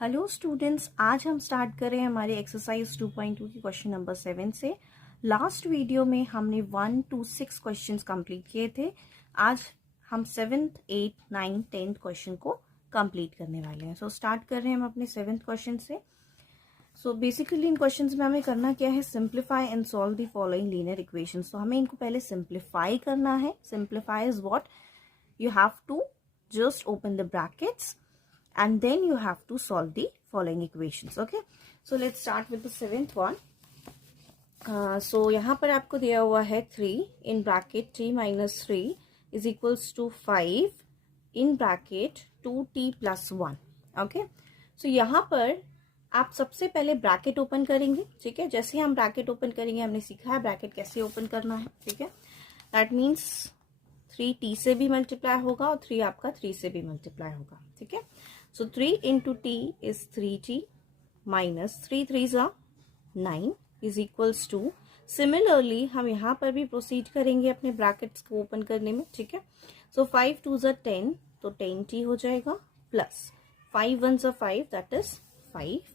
Hello students, आज हम start कर रहे हैं हमारे एक्सरसाइज 2.2 की क्वेश्चन नंबर 7 से। लास्ट वीडियो में हमने 1 to 6 क्वेश्चंस कंप्लीट किए थे। आज हम 7th, 8th, 9th, 10th question को कंप्लीट करने वाले हैं। सो स्टार्ट कर रहे हैं हम अपने 7th क्वेश्चन से। सो बेसिकली इन क्वेश्चंस में हमें करना क्या है, simplify and solve the following linear equations. तो हमें इनको पहले सिंप्लीफाई करना है। Simplify is what, you have to just open the brackets and then you have to solve the following equations. Okay, so let's start with the 7th one. So यहाँ पर आपको दिया हुआ है 3 in bracket 3 minus 3 is equals to 5 in bracket 2t plus 1. Okay, so यहाँ पर आप सबसे पहले ब्रैकेट ओपन करेंगे। ठीक है, जैसे ही हम ब्रैकेट ओपन करेंगे, हमने सीखा है ब्रैकेट कैसे ओपन करना है। ठीक है, दैट मीन्स 3t से भी मल्टीप्लाई होगा और 3 आपका 3 से भी मल्टीप्लाई होगा। ठीक है, सो 3 into T is 3t minus 3 3 ज़ा 9 इज इक्वल्स टू। सिमिलरली हम यहाँ पर भी प्रोसीड करेंगे अपने ब्रैकेट्स को ओपन करने में। ठीक है, सो 5 2 ज़ा 10 तो 10t हो जाएगा प्लस 5 1 ज़ा 5 दैट इज 5।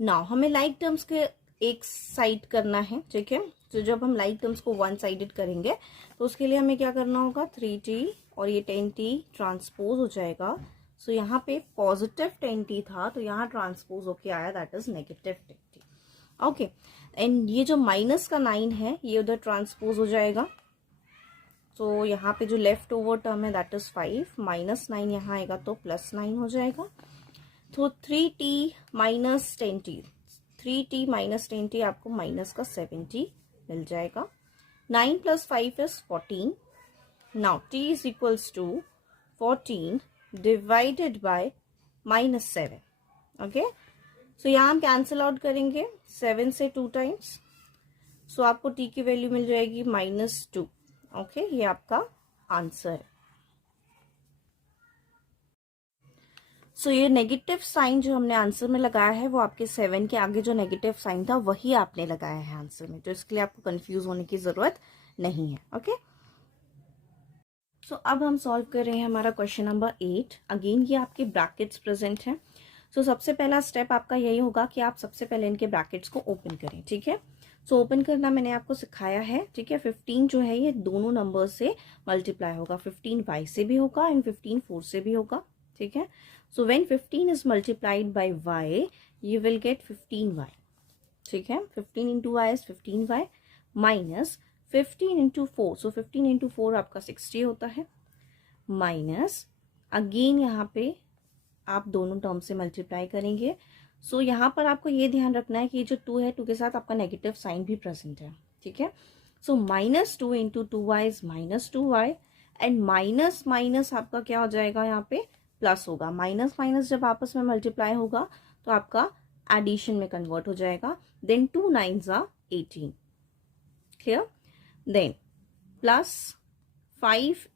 नाउ हमें लाइक टर्म्स के एक साइड करना है। ठीक है, तो जब हम लाइक टर्म्स को वन साइडेड करेंगे तो उसके लिए हमें क्या करना होगा, 3t और ये 10t ट्रांसपोज हो जाएगा। सो यहाँ पे पॉजिटिव 10t था तो यहाँ ट्रांसपोज होके आया, that is negative 10t। Okay, and ये जो माइनस का 9 है ये उधर ट्रांसपोज हो जाएगा। तो यहाँ पे जो लेफ्ट ओवर टर्म है दैट इज 5 माइनस 9 यहाँ आएगा तो प्लस 9 हो जाएगा। तो 3t minus 10t, 3t minus 10t आपको माइनस का 7t मिल जाएगा। 9 plus 5 is 14। Now t is equals to 14 divided by minus 7। Okay, so यहाँ हम कैंसिल आउट करेंगे 7 से 2 टाइम्स। सो आपको t की वैल्यू मिल जाएगी -2। ओके, ये आपका आंसर है। सो ये नेगेटिव साइन जो हमने आंसर में लगाया है वो आपके 7 के आगे जो नेगेटिव साइन था वही आपने लगाया है आंसर में, तो इसके लिए आपको कंफ्यूज होने की जरूरत नहीं है। ओके, सो अब हम सॉल्व कर रहे हैं हमारा क्वेश्चन नंबर 8। अगेन ये आपके ब्रैकेट्स प्रेजेंट हैं। सो सबसे पहला स्टेप आपका यही होगा कि आप सबसे पहले इनके ब्रैकेट्स को ओपन करें। ठीक है, सो ओपन करना मैंने आपको सिखाया है। ठीक है, 15 जो है ये दोनों नंबर से मल्टीप्लाई होगा, 15 y से भी होगा एंड 15 4 से भी होगा। ठीक है, so when 15 is multiplied by y you will get 15y। ठीक है, 15 into y is 15y minus 15 into 4, so 15 into 4 आपका 60 होता है, माइनस अगेन यहाँ पे आप दोनों टर्म से मल्टीप्लाई करेंगे। सो यहाँ पर आपको ये ध्यान रखना है कि ये जो 2 है 2 के साथ आपका नेगेटिव साइन भी प्रेजेंट है। ठीक है, सो -2 into 2y is -2y and minus minus आपका क्या हो जाएगा, यहाँ पे प्लस होगा। माइनस माइनस जब आपस में मल्टीप्लाई होगा तो आपका एडिशन में कन्वर्ट हो जाएगा। देन 2 9 ज़ा 18, क्लियर। देन प्लस 5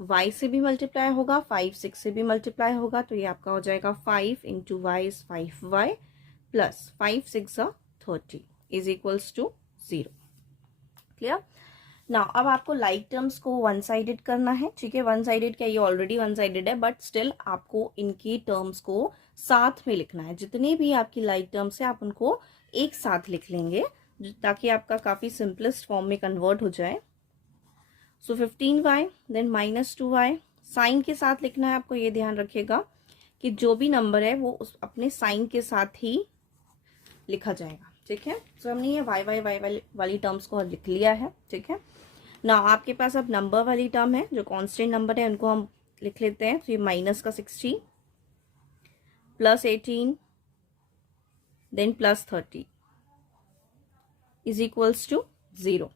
y से भी मल्टीप्लाई होगा, 5 6 से भी मल्टीप्लाई होगा, तो ये आपका हो जाएगा 5 into Y is 5y plus 5 6 ज़ा 30 is equals to 0। Clear. Now अब आपको लाइक टर्म्स को वन साइडेड करना है। ठीक है, वन साइडेड क्या, ये ऑलरेडी वन साइडेड है बट स्टिल आपको इनकी टर्म्स को साथ में लिखना है। जितने भी आपकी लाइक टर्म्स है आप उनको एक साथ लिख लेंगे ताकि आपका काफी सिंपलेस्ट फॉर्म में कन्वर्ट हो जाए। सो 15y देन -2y, साइन के साथ लिखना है आपको। ये ध्यान रखिएगा कि जो भी नंबर है वो उस अपने साइन के साथ ही लिखा जाएगा। ठीक है, सो हमने ये y वाली टर्म्स को लिख लिया है। ठीक है, ना आपके पास अब नंबर वाली टर्म है, जो कांस्टेंट नंबर है उनको हम लिख लेते हैं। तो ये माइनस का 60 plus 18 then plus 30 is equals to 0।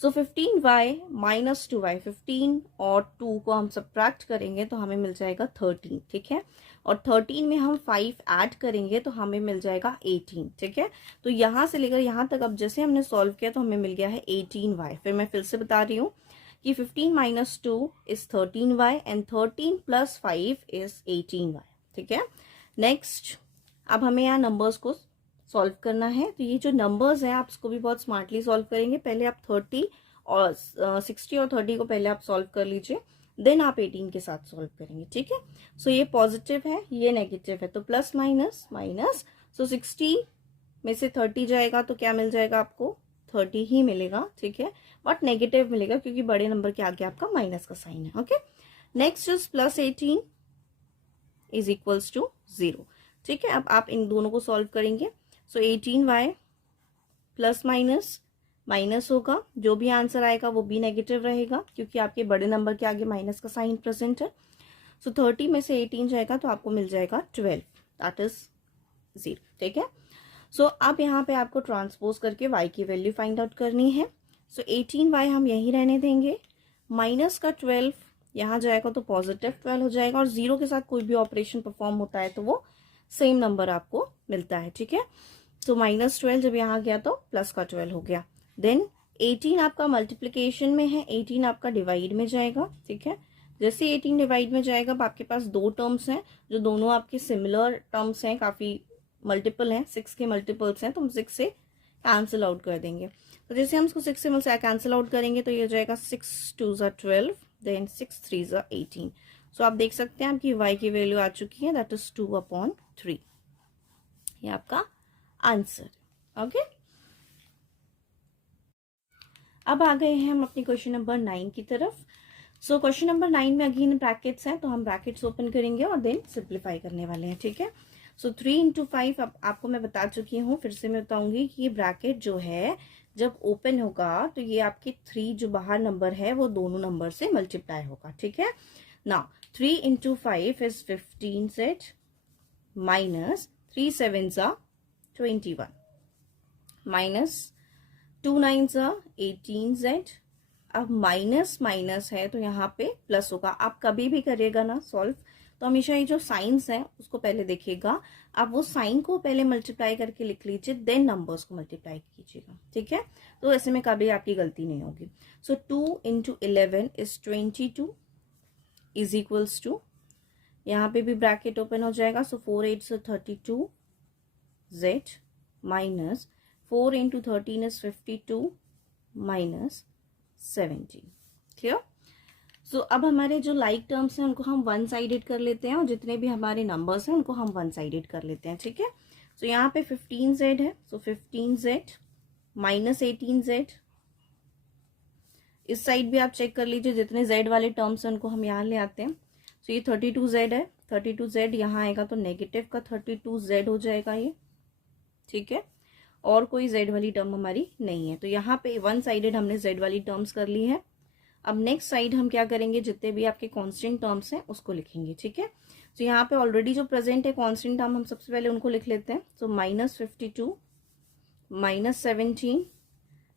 So 15y minus 2y, 15 और 2 को हम सब्ट्रैक्ट करेंगे तो हमें मिल जाएगा 13। ठीक है, और 13 में हम 5 ऐड करेंगे तो हमें मिल जाएगा 18। ठीक है, तो यहाँ से लेकर यहाँ तक अब जैसे हमने सॉल्व किया तो हमें मिल गया है 18y। फिर मैं फिर से बता रही हूँ कि 15 minus 2 is 13y and 13 plus 5 is 18y। ठीक है, नेक्स्ट अब हमें यहाँ नंबर्स को सॉल्व करना है। तो ये जो नंबर्स हैं आप इसको भी बहुत स्मार्टली सॉल्व करेंगे। पहले आप 30 और 60 और 30 को पहले आप सॉल्व कर लीजिए, देन आप 18 के साथ सॉल्व करेंगे, ठीक है। सो ये पॉजिटिव है, ये नेगेटिव है, तो प्लस माइनस माइनस, सो 60 में से 30 जाएगा तो क्या मिल जाएगा आपको, 30 ही मिलेगा, ठीक है, बट नेगेटिव मिलेगा क्योंकि बड़े नंबर के आगे आपका माइनस का साइन है। Okay, next is plus 18 is equals to 0, ठीक है। अब आप इन दोनों को सॉल्व करेंगे, सो 18y प्लस माइनस माइनस होगा, जो भी आंसर आएगा वो भी नेगेटिव रहेगा क्योंकि आपके बड़े नंबर के आगे माइनस का साइन प्रेजेंट है। सो 30 में से 18 जाएगा तो आपको मिल जाएगा 12, दैट इज 0, ठीक है। सो अब यहाँ पे आपको ट्रांसपोज करके y की वैल्यू फाइंड आउट करनी है। सो 18y हम यहीं रहने देंगे, माइनस का 12 यहाँ जाएगा तो पॉजिटिव 12 हो जाएगा, और 0 के साथ कोई भी ऑपरेशन परफॉर्म होता है तो वो सेम नंबर आपको मिलता है, ठीक है। सो -12 जब यहाँ गया तो प्लस का 12 हो गया। देन 18 आपका मल्टीप्लिकेशन में है, 18 आपका डिवाइड में जाएगा, ठीक है। जैसे 18 डिवाइड में जाएगा, अब आपके पास दो टर्म्स हैं जो दोनों आपके सिमिलर टर्म्स हैं, काफी मल्टीपल हैं, 6 के मल्टीपल्स हैं, तो हम 6 से कैंसिल आउट कर देंगे। तो जैसे हम इसको 6 से कैंसिल आउट करेंगे तो ये हो जाएगा 6 2 ज़ा 12, देन 6 3 ज़ा 18। सो आप देख सकते हैं आपकी y की वैल्यू आ चुकी है, दैट इज 2/3, ये आपका आंसर। ओके, अब आ गए हैं हम अपनी क्वेश्चन नंबर 9 की तरफ। सो क्वेश्चन नंबर 9 में अगेन ब्रैकेट्स हैं, तो हम ब्रैकेट्स ओपन करेंगे और देन सिंप्लीफाई करने वाले हैं, ठीक है। सो 3 × 5 आपको मैं बता चुकी हूँ, फिर से मैं बताऊंगी कि ये ब्रैकेट जो है जब ओपन होगा तो ये आपके 3 जो बाहर नंबर है वो दोनों नंबर से मल्टीप्लाई होगा, ठीक है। नाउ 3 × 5 इज 15z माइनस 3 7 ज़ा 21 माइनस 2 9 ज़ा 18z। अब माइनस माइनस है तो यहाँ पे प्लस होगा। आप कभी भी करिएगा ना सॉल्व तो हमेशा ये जो साइंस है उसको पहले देखिएगा, आप वो साइन को पहले मल्टीप्लाई करके लिख लीजिए, देन नंबर्स को मल्टीप्लाई कीजिएगा, ठीक है। तो ऐसे में कभी आपकी गलती नहीं होगी। सो 2 × 11 इज 22 इज इक्वल्स टू, यहाँ पे भी ब्रैकेट ओपन हो जाएगा, सो 4 8 से 32z minus 4 × 13 is 52 minus 17, clear. So अब हमारे जो लाइक टर्म्स हैं उनको हम वन साइडेड कर लेते हैं और जितने भी हमारे नंबर्स हैं उनको हम वन साइडेड कर लेते हैं, ठीक है। सो यहाँ पे 15z है, सो 15z माइनस 18z, इस साइड भी आप चेक कर लीजिए, जितने z वाले टर्म्स हैं उनको हम यहाँ ले आते हैं। सो ये 32z है, 32z यहाँ आएगा तो नेगेटिव का 32z हो जाएगा ये, ठीक है, और कोई z वाली टर्म हमारी नहीं है, तो यहाँ पे वन साइडेड हमने z वाली टर्म्स कर ली है। अब नेक्स्ट साइड हम क्या करेंगे, जितने भी आपके कांस्टेंट टर्म्स हैं उसको लिखेंगे, ठीक है। तो यहाँ पे ऑलरेडी जो प्रेजेंट है कांस्टेंट टर्म, हम सबसे पहले उनको लिख लेते हैं। सो -52 माइनस 17,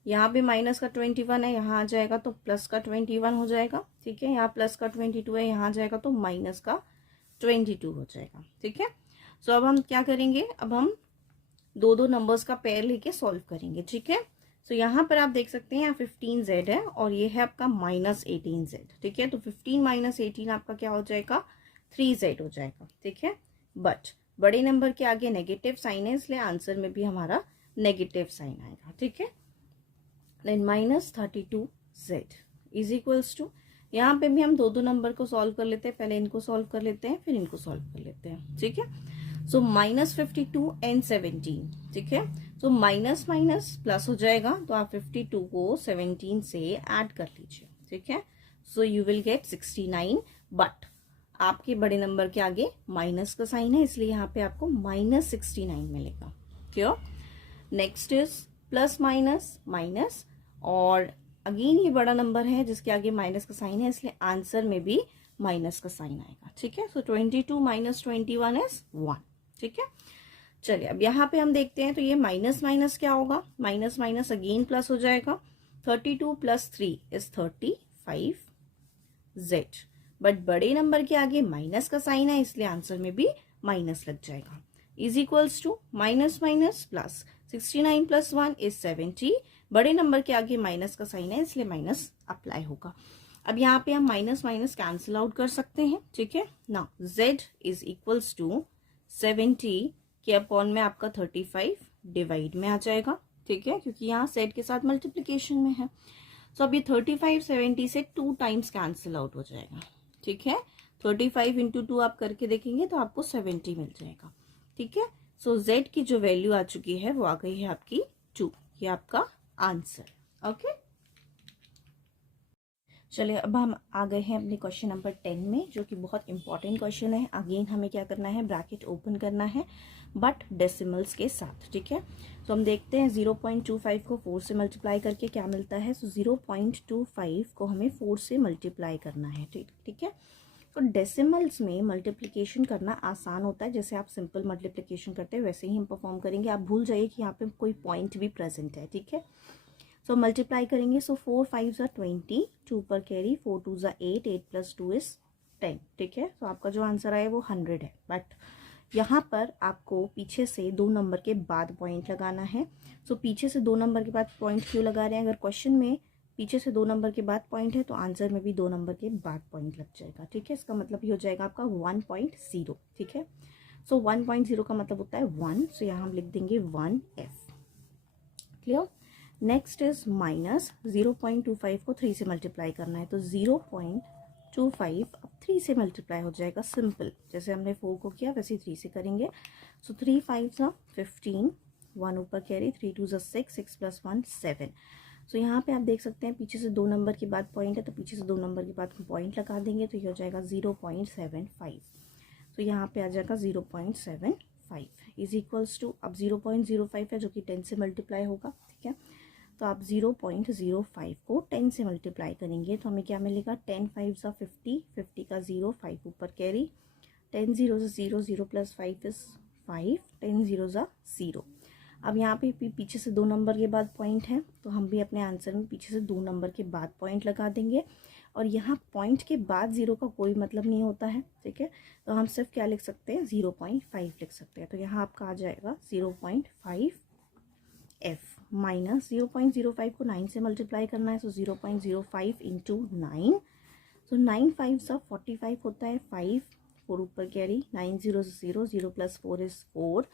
यहाँ पे माइनस का 21 है, यहाँ आ जाएगा तो प्लस का 21 हो जाएगा, ठीक है। यहाँ प्लस का 22 है, यहाँ आ जाएगा तो माइनस का 22 हो जाएगा, ठीक है। सो अब हम क्या करेंगे, अब हम दो दो नंबर्स का पेयर लेके सॉल्व करेंगे, ठीक है। सो यहाँ पर आप देख सकते हैं यहाँ 15z है और ये है आपका -18z, ठीक है। तो 15 माइनस 18 आपका क्या हो जाएगा, 3z हो जाएगा, ठीक है। बट बड़े नंबर के आगे नेगेटिव साइन है, इसलिए आंसर में भी हमारा नेगेटिव साइन आएगा, ठीक है। Then -32z is equals to, यहाँ पे भी हम दो दो नंबर को सॉल्व कर लेते हैं, पहले इनको सॉल्व कर लेते हैं फिर इनको सॉल्व कर लेते हैं, ठीक है। सो -52 and 17, ठीक है। सो माइनस माइनस प्लस हो जाएगा, तो आप 52 को 17 से ऐड कर लीजिए, ठीक है। So you will get 69, but आपके बड़े नंबर के आगे माइनस का साइन है, इसलिए यहाँ पे आपको -69 मिलेगा, क्यों। Next is plus minus minus, और अगेन ये बड़ा नंबर है जिसके आगे माइनस का साइन है, इसलिए आंसर में भी माइनस का साइन आएगा, ठीक है। सो 22 माइनस 21 इज 1, ठीक है। चलिए अब यहाँ पे हम देखते हैं, तो ये माइनस माइनस क्या होगा, माइनस माइनस अगेन प्लस हो जाएगा। 32 + 3 इज 35z, बट बड़े नंबर के आगे माइनस का साइन है, इसलिए आंसर में भी माइनस लग जाएगा। Is equals to minus minus plus 69 + 1 is 70, बड़े नंबर के आगे माइनस का साइन है, इसलिए माइनस अप्लाई होगा। अब यहाँ पे हम माइनस माइनस कैंसिल आउट कर सकते हैं, ठीक है ना। z इज इक्वल्स टू 70 के अपॉन में आपका 35 डिवाइड में आ जाएगा, ठीक है, क्योंकि यहाँ z के साथ मल्टीप्लीकेशन में है। सो अब ये 35 70 से 2 टाइम्स कैंसिल आउट हो जाएगा, ठीक है। 35 इंटू 2 आप करके देखेंगे तो आपको 70 मिल जाएगा, ठीक है। सो z की जो वैल्यू आ चुकी है वो आ गई है आपकी 2, ये आपका आंसर, ओके। चलिए अब हम आ गए हैं अपने क्वेश्चन नंबर 10 में, जो कि बहुत इंपॉर्टेंट क्वेश्चन है। अगेन हमें क्या करना है, ब्रैकेट ओपन करना है बट डेसिमल्स के साथ, ठीक है। तो हम देखते हैं 0.25 को 4 से मल्टीप्लाई करके क्या मिलता है। सो 0.25 को हमें 4 से मल्टीप्लाई करना है, ठीक है। तो डेसिमल्स में मल्टीप्लिकेशन करना आसान होता है, जैसे आप सिंपल मल्टीप्लिकेशन करते हैं वैसे ही हम परफॉर्म करेंगे। आप भूल जाइए कि यहाँ पे कोई पॉइंट भी प्रेजेंट है, ठीक है। सो मल्टीप्लाई करेंगे। सो 4 5 ज़ा 20, 2 पर कैरी, 4 2 ज़ा 8, 8 + 2 = 10, ठीक है। तो आपका जो आंसर आया वो 100 है। बट यहाँ पर आपको पीछे से 2 नंबर के बाद पॉइंट लगाना है। सो पीछे से 2 नंबर के बाद पॉइंट क्यों लगा रहे हैं, अगर क्वेश्चन में पीछे से 2 नंबर के बाद पॉइंट है तो आंसर में भी 2 नंबर के बाद पॉइंट लग जाएगा, ठीक है। इसका मतलब ये हो जाएगा आपका 1.0, ठीक है। सो 1.0 का मतलब होता है 1, सो यहाँ हम लिख देंगे 1f, clear. Next is minus 0.25 को 3 से मल्टीप्लाई करना है। तो 0.25 अब 3 से मल्टीप्लाई हो जाएगा, सिंपल, जैसे हमने 4 को किया वैसे 3 से करेंगे। सो 3 5 ज़ा 15, 1 ऊपर कैरी, 3 2 ज़ा 6, 6 + 1 7। सो यहाँ पे आप देख सकते हैं पीछे से 2 नंबर के बाद पॉइंट है, तो पीछे से 2 नंबर के बाद पॉइंट लगा देंगे तो ये हो जाएगा 0.75। तो यहाँ पे आ जाएगा 0.75 इज इक्वल्स टू, अब 0.05 है जो कि 10 से मल्टीप्लाई होगा, ठीक है। तो आप 0.05 को 10 से मल्टीप्लाई करेंगे तो हमें क्या मिलेगा, 10 5 ज़ा 50, 50 का 0, 5 ऊपर कैरी, 10 0 ज़ा 0, 0 + 5 = 5, 10 0 ज़ा 0। अब यहाँ पे पीछे से 2 नंबर के बाद पॉइंट है तो हम भी अपने आंसर में पीछे से 2 नंबर के बाद पॉइंट लगा देंगे। और यहाँ पॉइंट के बाद 0 का कोई मतलब नहीं होता है, ठीक है। तो हम सिर्फ क्या लिख सकते हैं, 0.5 लिख सकते हैं। तो यहाँ आपका आ जाएगा 0.5f माइनस 0.05 को 9 से मल्टीप्लाई करना है। सो 0.05 इंटू 9, सो 9 5 ज़ा 45 होता है, 5 4 ऊपर कैरी, 9 0 0, 0 + 4 = 4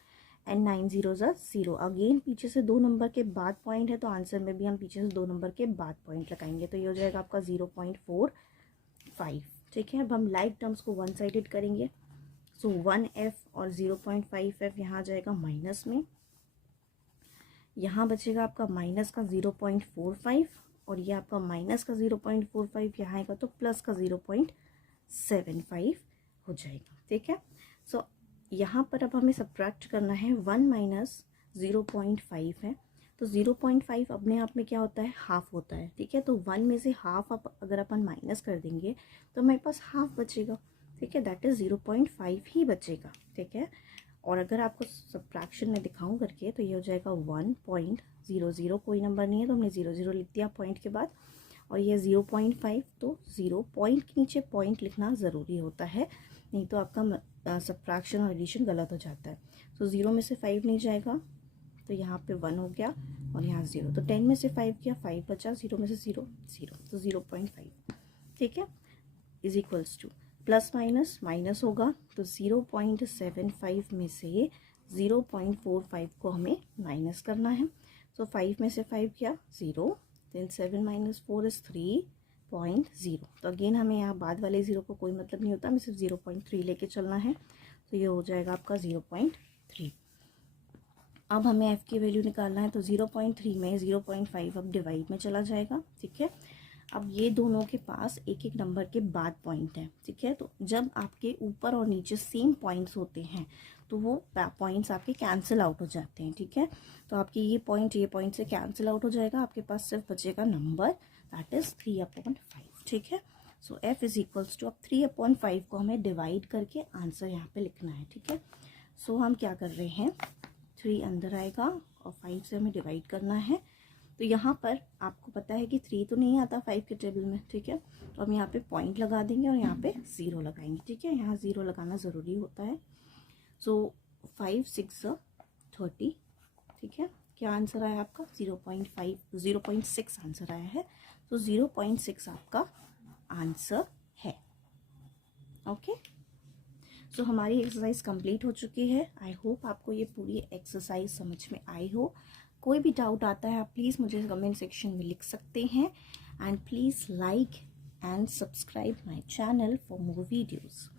एंड 9 0 ज़ा 0। अगेन पीछे से 2 नंबर के बाद पॉइंट है तो आंसर में भी हम पीछे से 2 नंबर के बाद पॉइंट लगाएंगे तो ये हो जाएगा आपका 0.45, ठीक है। अब हम लाइक टर्म्स को वन साइडेड करेंगे। सो 1f और 0.5f यहाँ जाएगा माइनस में, यहाँ बचेगा आपका माइनस का 0.45 और ये आपका माइनस का 0.45 यहाँ आएगा तो प्लस का 0.75 हो जाएगा, ठीक है। सो यहाँ पर अब हमें सब्ट्रैक्ट करना है, 1 माइनस 0.5 है तो 0.5 अपने आप में क्या होता है, हाफ होता है, ठीक है। तो 1 में से हाफ अगर अपन माइनस कर देंगे तो हमारे पास हाफ बचेगा, ठीक है, दैट इज़ 0.5 ही बचेगा, ठीक है। और अगर आपको सब्ट्रैक्शन में दिखाऊं करके तो ये हो जाएगा 1.00, कोई नंबर नहीं है तो हमने 0 0 लिख दिया पॉइंट के बाद, और ये 0.5 तो 0 पॉइंट के नीचे पॉइंट लिखना ज़रूरी होता है, नहीं तो आपका सब्ट्रैक्शन और एडिशन गलत हो जाता है। तो 0 में से 5 नहीं जाएगा तो यहाँ पे 1 हो गया और यहाँ 0, तो 10 में से 5 किया, 5 बचा, 0 में से 0 0, तो 0.5, ठीक है, is equals two plus minus minus होगा तो 0.75 में से 0.45 को हमें माइनस करना है। सो 5 में से 5 क्या, 0, देन 7 - 4 = 3.0। तो अगेन हमें यहाँ बाद वाले 0 को कोई मतलब नहीं होता, हमें सिर्फ 0.3 लेके चलना है तो ये हो जाएगा आपका 0.3। अब हमें f की वैल्यू निकालना है तो 0.3 में 0.5 अब डिवाइड में चला जाएगा, ठीक है। अब ये दोनों के पास एक एक नंबर के बाद पॉइंट है, ठीक है। तो जब आपके ऊपर और नीचे सेम पॉइंट्स होते हैं तो वो पॉइंट्स आपके कैंसिल आउट हो जाते हैं, ठीक है। तो आपके ये पॉइंट से कैंसिल आउट हो जाएगा, आपके पास सिर्फ बचेगा नंबर, दैट इज़ 3/5, ठीक है। सो f इज इक्वल्स टू, अब 3/5 को हमें डिवाइड करके आंसर यहाँ पे लिखना है, ठीक है। सो हम क्या कर रहे हैं, 3 अंदर आएगा और 5 से हमें डिवाइड करना है। तो यहाँ पर आपको पता है कि 3 तो नहीं आता 5 के टेबल में, ठीक है। तो हम यहाँ पे पॉइंट लगा देंगे और यहाँ पे 0 लगाएंगे, ठीक है, यहाँ 0 लगाना ज़रूरी होता है। सो 5 6 30, ठीक है। क्या आंसर आया आपका, 0.6 आंसर आया है। तो 0.6 आपका आंसर है, ओके। सो हमारी एक्सरसाइज कंप्लीट हो चुकी है। आई होप आपको ये पूरी एक्सरसाइज समझ में आई हो। कोई भी डाउट आता है आप प्लीज़ मुझे कमेंट सेक्शन में लिख सकते हैं। and please like and subscribe my channel for more videos.